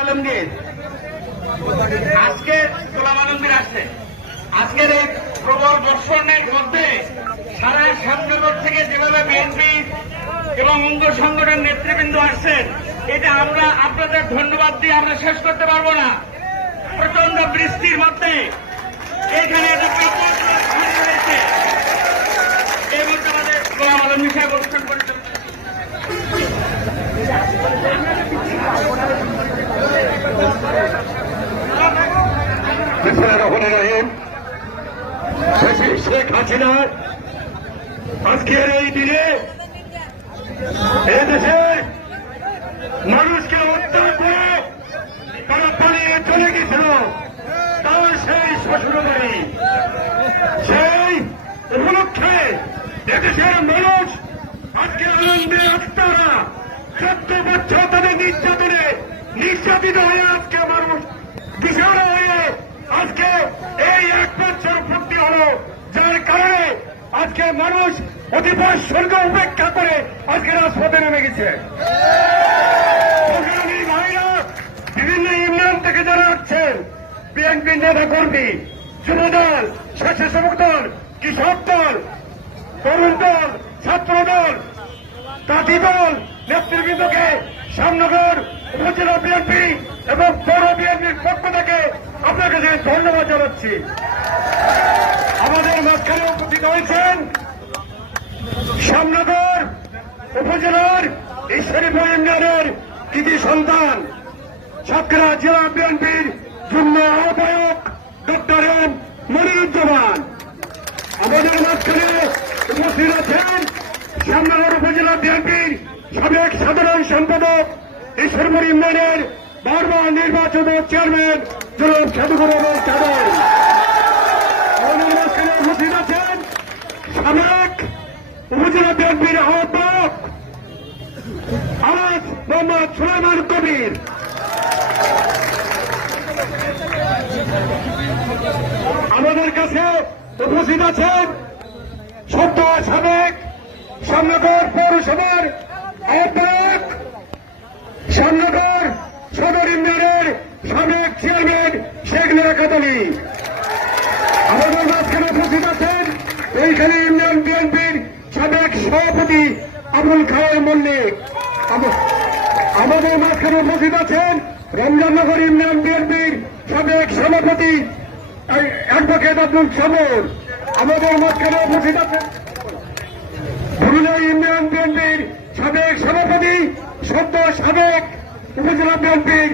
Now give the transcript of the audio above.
আলমগীর আজকে গোলাম আলমগীর আসছে। আজকের এই প্রবল বর্ষণের মধ্যে সারা শ্যামনগর থেকে যেভাবে বিএনপি এবং অঙ্গ সংগঠন নেতৃবৃন্দ আসছেন, এটা আমরা আপনাদের ধন্যবাদ দিয়ে আমরা শেষ করতে পারবো না। প্রচন্ড বৃষ্টির মধ্যে এখানে হয়েছে, এই মধ্যে আমাদের গোলাম আলমগীর সাহেব অনুষ্ঠান পরিচালনা শেখ হাসিনা আজকের এই দিনে এদেশে মানুষকে হত্যা করে তারা পালিয়ে চলে গেছিল, তার সেই শ্বশুরবাড়ি। সেই উপলক্ষে এদেশের মানুষ আজকে আনন্দে আত্মারা 14 বছর তাদের নির্যাতনে নির্যাতিত হয়ে আজকে মানুষ দিশারা হয়ে আজকে এই 1 বছর পূর্তি হল, যার কারণে আজকে মানুষ অধিপর স্বর্গ উপেক্ষা করে আজকে রাজপথে নেমে গেছে। ভাইরা বিভিন্ন ইউনিয়ন থেকে যারা আসছেন, বিএনপি নেতা কর্মী, যুবদল, স্বেচ্ছাসেবক দল, কৃষক দল, তরুণ দল, ছাত্র দল, তাঁতি দল নেতৃবৃন্দকে শ্যামনগর উপজেলা বিএনপি এবং পৌর বিএনপির পক্ষ থেকে আপনার কাছে ধন্যবাদ জানাচ্ছি। আমাদের মাঝখানে উপস্থিত হয়েছেন শ্যামনগর উপজেলার ঈশ্বরীপুর ইউনিয়নের কৃতি সন্তান সাতক্ষীরা জেলা বিএনপির যুগ্ম আহ্বায়ক ডক্টর এম মনিরুজ্জামান। আমাদের মাঝখানে উপস্থিত আছেন শ্যামনগর উপজেলা বিএনপির সাবেক সাধারণ সম্পাদক ঈশ্বরপুর ইউনিয়নের বারবার নির্বাচিত চেয়ারম্যান জনাব সাধুগুরু এবং চাদর। আমাদের মাঝখানে উপস্থিত আছেন সাবেক উপজেলা বিএনপির আহ্বায়ক আলাস মোহাম্মদ সুলাইমান কবির। আমাদের কাছে উপস্থিত আছেন সদ্য সাবেক শ্যামনগর পৌরসভার আহ্বায়ক, শ্যামনগর সদর ইউনিয়নের সাবেক চেয়ারম্যান শেখ লিয়াকত আলী। আমাদের মাঝখানে উপস্থিত আছেন ওইখানে ইউনিয়ন বিএনপির সাবেক সভাপতি আবুল খায়ের মল্লিক। আমাদের মাঝখানে উপস্থিত আছেন রমজাননগর ইউনিয়ন বিএনপির সাবেক সভাপতি অ্যাডভোকেট আব্দুল সামর। আমাদের মাঝখানে উপস্থিত আছেন ধুলিয়া ইউনিয়ন বিএনপির সাবেক সভাপতি সদ্য সাবেক উপজেলা বিএনপির